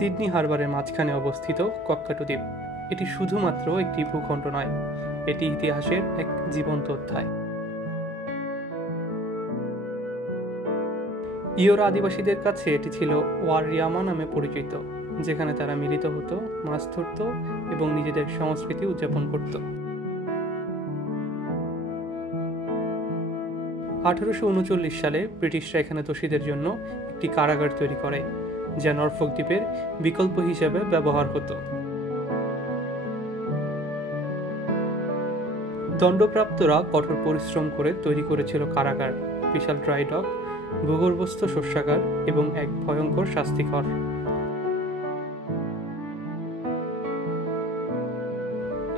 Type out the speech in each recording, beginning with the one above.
Sydney হারবারের মাঝখানে অবস্থিত কক্কাটু দ্বীপ এটি শুধুমাত্র একটি ভূখণ্ড নয়, এটি ইতিহাসের এক জীবন্ত অধ্যায়। ইওরা আদিবাসীদের কাছে এটি ছিল ওয়ারিয়ামা নামে পরিচিত, যেখানে তারা মিলিত হতো, মাছ ধরত এবং নিজেদের সংস্কৃতি উদযাপন করত। 1839 সালে ব্রিটিশরা এখানে দোষীদের জন্য একটি কারাগার তৈরি করে, যা নরফক দ্বীপের বিকল্প হিসেবে ব্যবহার হতো। দণ্ডপ্রাপ্তরা কঠোর পরিশ্রম করে তৈরি করেছিল কারাগার, বিশাল ড্রাই ডক, ভূগর্ভস্থ শস্যাগার এবং এক ভয়ঙ্কর শাস্তিঘর।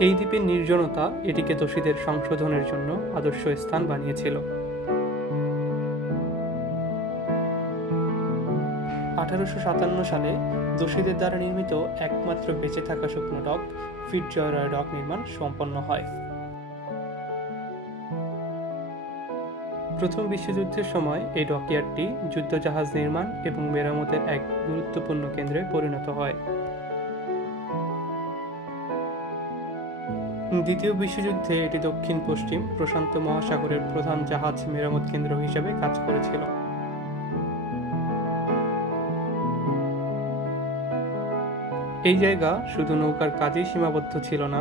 এই দ্বীপের নির্জনতা এটিকে দোষীদের সংশোধনের জন্য আদর্শ স্থান বানিয়েছিল। 1857 সালে দোষীদের দ্বারা নির্মিত একমাত্র বেঁচে থাকা শুকনো ডক ফিটজরয় ডক নির্মাণ সম্পন্ন হয়। প্রথম বিশ্বযুদ্ধের সময় এই ডকইয়ার্ডটি যুদ্ধজাহাজ নির্মাণ এবং মেরামতের এক গুরুত্বপূর্ণ কেন্দ্রে পরিণত হয়। দ্বিতীয় বিশ্বযুদ্ধে এটি দক্ষিণ পশ্চিম প্রশান্ত মহাসাগরের প্রধান জাহাজ মেরামত কেন্দ্র হিসেবে কাজ করেছিল। এই জায়গা শুধু নৌকার কাজেই সীমাবদ্ধ ছিল না,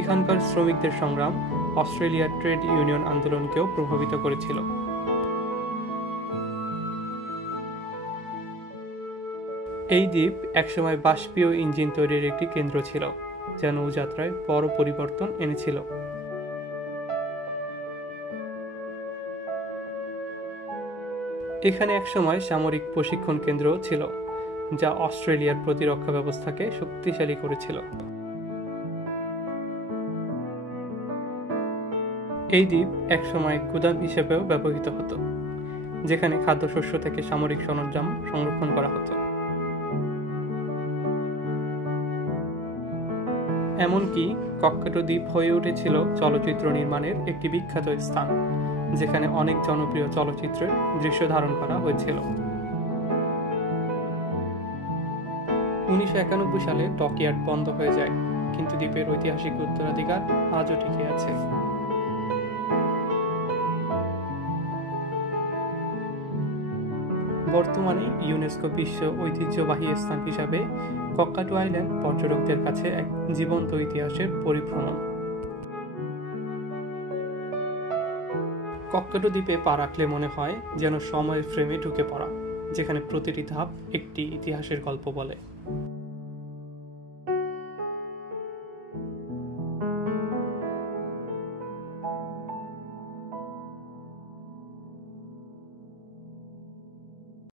এখানকার শ্রমিকদের সংগ্রাম অস্ট্রেলিয়ার ট্রেড ইউনিয়ন আন্দোলনকেও প্রভাবিত করেছিল। এই দ্বীপ একসময় বাষ্পীয় ইঞ্জিন তৈরির একটি কেন্দ্র ছিল, যা নৌযাত্রায় বড় পরিবর্তন এনেছিল। এখানে একসময় সামরিক প্রশিক্ষণ কেন্দ্র ছিল, যা অস্ট্রেলিয়ার প্রতিরক্ষা ব্যবস্থাকে শক্তিশালী করেছিল। এই দ্বীপ একসময় গুদাম হিসেবেও ব্যবহৃত হতো, যেখানে খাদ্যশস্য থেকে সামরিক সরঞ্জাম সংরক্ষণ করা হতো। এমনকি কক্কাটু দ্বীপ হয়ে উঠেছিল চলচ্চিত্র নির্মাণের একটি বিখ্যাত স্থান, যেখানে অনেক জনপ্রিয় চলচ্চিত্রের দৃশ্য ধারণ করা হয়েছিল। 1991 সালে ডকইয়ার্ড বন্ধ হয়ে যায়, কিন্তু দ্বীপের ঐতিহাসিক উত্তরাধিকার আজও টিকে আছে। বর্তমানে ইউনেস্কো বিশ্ব ঐতিহ্যবাহী স্থান হিসাবে কক্কাটু আইল্যান্ড পর্যটকদের কাছে এক জীবন্ত ইতিহাসের পরিভ্রমণ। কক্কাটু দ্বীপে পা রাখলে মনে হয় যেন সময়ের ফ্রেমে ঢুকে পড়া, যেখানে প্রতিটি ধাপ একটি ইতিহাসের গল্প বলে।